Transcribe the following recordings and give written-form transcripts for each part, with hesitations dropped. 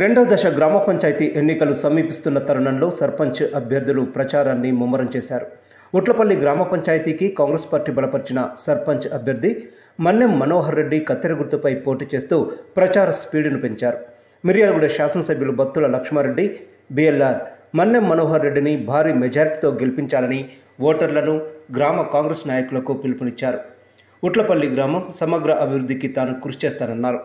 రెండో దశ గ్రామ పంచాయతీ ఎన్నికలు సమీపిస్తున్న తరుణంలో సర్పంచ్ అభ్యర్థులు ప్రచారాన్ని ముమ్మరం చేశారు. ఉట్లపల్లి గ్రామ పంచాయతీకి కాంగ్రెస్ పార్టీ బలపరిచిన సర్పంచ్ అభ్యర్థి మన్నెం మనోహర్ రెడ్డి కత్తెర గుర్తుపై పోటీ చేస్తూ ప్రచార స్పీడును పెంచారు. మిర్యాలగూడ శాసనసభ్యులు బత్తుల లక్ష్మారెడ్డి బిఎల్ఆర్ మన్నెం మనోహర్ రెడ్డిని భారీ మెజారిటీతో గెలిపించాలని ఓటర్లను గ్రామ కాంగ్రెస్ నాయకులకు పిలుపునిచ్చారు. ఉట్లపల్లి గ్రామం సమగ్ర అభివృద్ధికి తాను కృషి చేస్తానన్నారు.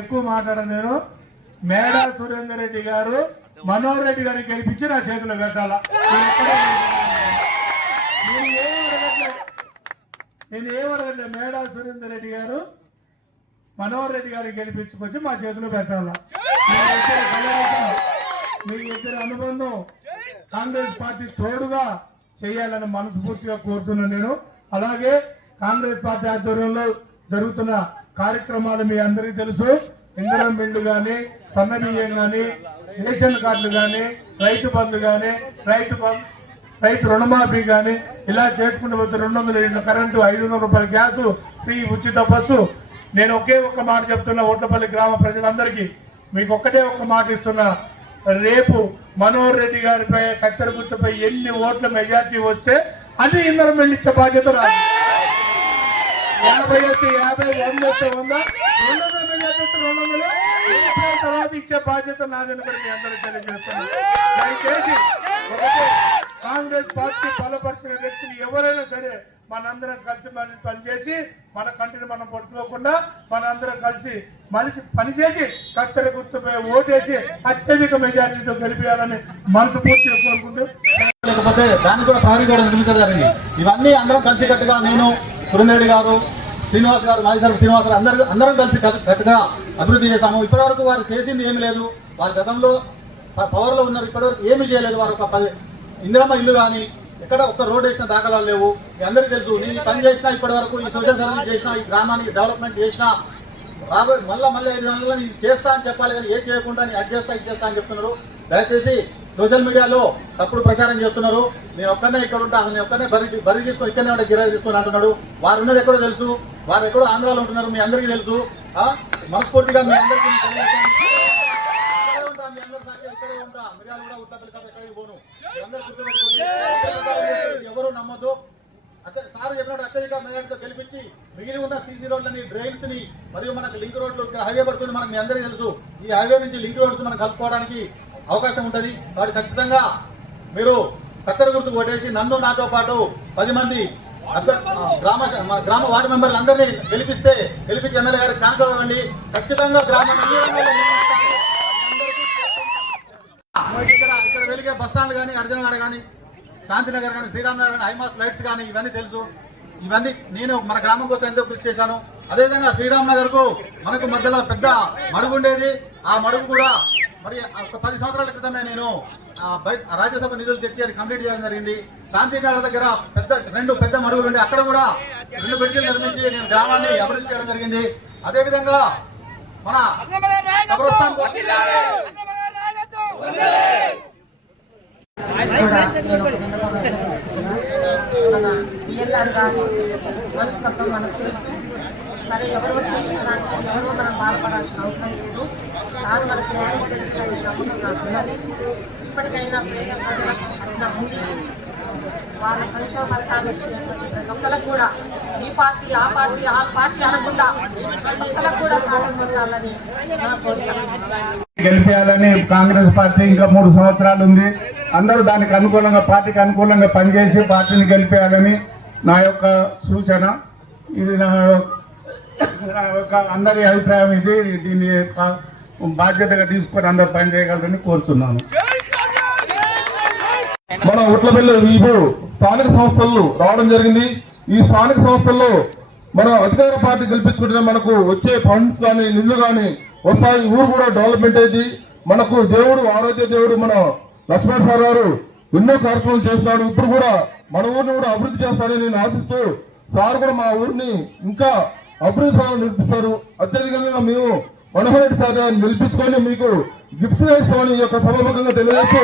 ఎక్కువ మాట్లాడ నేను మేడా సురేందర్ రెడ్డి గారు మనోహర్ రెడ్డి గారిని గెలిపించి నా చేతిలో పెట్టాలా. నేను ఏమడగట్లే మేడా సురేందర్ రెడ్డి గారు మనోహర్ రెడ్డి గారిని గెలిపించుకొచ్చి మా చేతిలో పెట్టాలా. మీ ఇద్దరు అనుబంధం కాంగ్రెస్ పార్టీ తోడుగా చేయాలని మనస్ఫూర్తిగా కోరుతున్నాను నేను. అలాగే కాంగ్రెస్ పార్టీ ఆధ్వర్యంలో జరుగుతున్న కార్యక్రమాలు మీ అందరికీ తెలుసు. ఇంధనం బిల్లు గాని, సన్న బియ్యం గాని, రేషన్ కార్డులు గాని, రైతు బంధు గాని, రైతు రుణమాఫీ గాని ఇలా చేసుకుంటూ పోతే 200 యూనిట్ల కరెంటు, 500 రూపాయల గ్యాస్, ఫ్రీ ఉచిత బస్సు. నేను ఒకే ఒక్క మాట చెప్తున్నా ఉట్లపల్లి గ్రామ ప్రజలందరికీ, మీకు ఒక్కటే ఒక్క మాట ఇస్తున్నా. రేపు మనోహర్ రెడ్డి గారిపై కత్తెర గుర్తుపై ఎన్ని ఓట్ల మెజార్టీ వస్తే అది ఇంధనం బిల్లు ఇచ్చే బాధ్యత రాదు. 50 వస్తే 50, 100 వస్తే 100, 200 తర్వాత ఇచ్చే బాధ్యత నాదని కూడా మీ అందరూ తెలియజేస్తున్నారు. దయచేసి ఒకటే, కాంగ్రెస్ పార్టీ బలపరిచిన వ్యక్తులు ఎవరైనా సరే మనందరం కలిసి పనిచేసి మన కంటిని మనం పట్టుకోకుండా మనందరం కలిసి పనిచేసి కత్తెర గుర్తుపై ఓటేసి అత్యధిక మెజారిటీతో గెలిపేయాలని మనస్ఫూర్తిగా కోరుకుంటూ, లేకపోతే దాన్ని కూడా సాధించడం నిర్మించడం జరిగింది. ఇవన్నీ అందరం కలిసికట్టుగా నేను, సురేందర్ గారు, శ్రీనివాస్ గారు, మాజీ సర్పంచ్ శ్రీనివాస్ గారు అందరం కలిసి కట్టుగా అభివృద్ధి చేశాము. ఇప్పటివరకు వారు చేసింది ఏమి లేదు. వారి గతంలో పవర్ లో ఉన్నారు, ఇప్పటివరకు ఏమి చేయలేదు. వారు ఒక ఇందిరమ్మ ఇల్లు కానీ ఎక్కడ ఒక్క రోడ్ వేసిన దాఖలాలు లేవు. అందరికీ తెలుసు. నేను పని చేసినా ఇప్పటి వరకు ఈ సోషల్ సర్వీస్ చేసినా, ఈ గ్రామానికి డెవలప్మెంట్ చేసినా, రాబోయే మళ్ళీ 5 నెలల్లో నేను చేస్తా అని చెప్పాలి కానీ ఏం చేయకుండా నేను అది చేస్తా ఇది చేస్తా అని చెప్తున్నారు. దయచేసి సోషల్ మీడియాలో తప్పుడు ప్రచారం చేస్తున్నారు. నేను ఒక్కనే ఇక్కడ ఉంటా, నేను ఒక్కనే బరి తీసుకొని ఇక్కడనే ఉంటే గిరాకీ తీసుకొని అంటున్నాడు. వారు ఉన్నది ఎక్కడో తెలుసు, వారు ఎక్కడో ఆంధ్రాలో ఉంటున్నారు, మీ అందరికీ తెలుసు. మనస్ఫూర్తిగా మీ అందరికీ ఇక్కడే ఉంటా. మిర్యాలు కూడా ఉట్లపల్లి తప్ప ఎక్కడికి పోను. ఎవరు నమ్మద్దు. సార్ చెప్పినట్టు అత్యధిక మెజార్టీతో గెలిపించి మిగిలి ఉన్న సీసీ రోడ్లని, డ్రైన్స్ ని మరియు మనకు లింక్ రోడ్లు, హైవే పడుతుంది, మనకు మీ అందరికీ తెలుసు. ఈ హైవే నుంచి లింక్ రోడ్స్ మనం కలుపుకోవడానికి అవకాశం ఉంటుంది. కాబట్టి ఖచ్చితంగా మీరు కత్తెర గుర్తు కొట్టేసి నన్ను, నాతో పాటు 10 మంది గ్రామ వార్డు మెంబర్లు అందరినీ గెలిపించి ఎమ్మెల్యే గారికి కానుకోవండి. ఖచ్చితంగా ఇక్కడ వెలిగే బస్టాండ్ కానీ, అర్జునగాడ కానీ, శాంతినగర్ కానీ, శ్రీరామ్నగర్ కానీ, హైమాస్ లైట్స్ కానీ ఇవన్నీ తెలుసు. ఇవన్నీ నేను మన గ్రామం కోసం ఎంతో కృషి చేశాను. అదేవిధంగా శ్రీరామ్నగర్ కు మనకు మధ్యలో పెద్ద మడుగు ఉండేది. ఆ మడుగు కూడా మరి ఒక 10 సంవత్సరాల క్రితమే నేను రాజ్యసభ నిధులు తెచ్చి అది కంప్లీట్ చేయడం జరిగింది. శాంతినగర్ దగ్గర రెండు పెద్ద మడుగులు ఉండే, అక్కడ కూడా 2 బ్రిడ్జిలు నిర్మించి నేను గ్రామాన్ని అభివృద్ధి చేయడం జరిగింది. అదేవిధంగా మన సరే ఎవరో చేసినారంటే ఎవరో మనం బాధపడాల్సిన అవసరం లేదు. సార్ మన స్నేహం చేసిన నమ్మకం నాకు ఉన్నది. ఇప్పటికైనా పేద ప్రజలకు ముందు వాళ్ళ సంక్షేమ పథకాలు వచ్చినటువంటి ప్రతి ఒక్కరికి కూడా ఈ పార్టీ ఆ పార్టీ అనకుండా భక్తులకు కూడా సాధించాలని నా కోరిక. గెలిపేయాలని కాంగ్రెస్ పార్టీ ఇంకా 3 సంవత్సరాలు ఉంది. అందరూ దానికి అనుకూలంగా పార్టీకి అనుకూలంగా పనిచేసి పార్టీని గెలిపేయాలని నా యొక్క సూచన. ఇది నా యొక్క అందరి అభిప్రాయం. ఇది దీన్ని బాధ్యతగా తీసుకొని అందరూ పనిచేయగలరని కోరుతున్నాను. మన ఉట్లపల్లి ఇప్పుడు స్థానిక సంస్థలు రావడం జరిగింది. ఈ స్థానిక సంస్థల్లో మన అధికార పార్టీ గెలిపించుకుంటే మనకు వచ్చే ఫండ్స్ కానీ నిధులు కానీ వస్తాయి. ఊరు కూడా డెవలప్మెంట్ అయ్యి మనకు దేవుడు ఆరోగ్య దేవుడు మన లక్ష్మణ్ సార్ గారు ఎన్నో కార్యక్రమాలు చేస్తున్నాడు. ఇప్పుడు కూడా మన ఊరిని కూడా అభివృద్ధి చేస్తారని నేను ఆశిస్తూ సార్ కూడా మా ఊరిని ఇంకా అభివృద్ధి నిలిపిస్తారు. అత్యధికంగా మేము మనోహర్ రెడ్డి సార్ గారిని నిలిపించుకొని మీకు గిఫ్ట్ ఇస్తామని ఈ యొక్క సభాముఖంగా తెలియజేస్తూ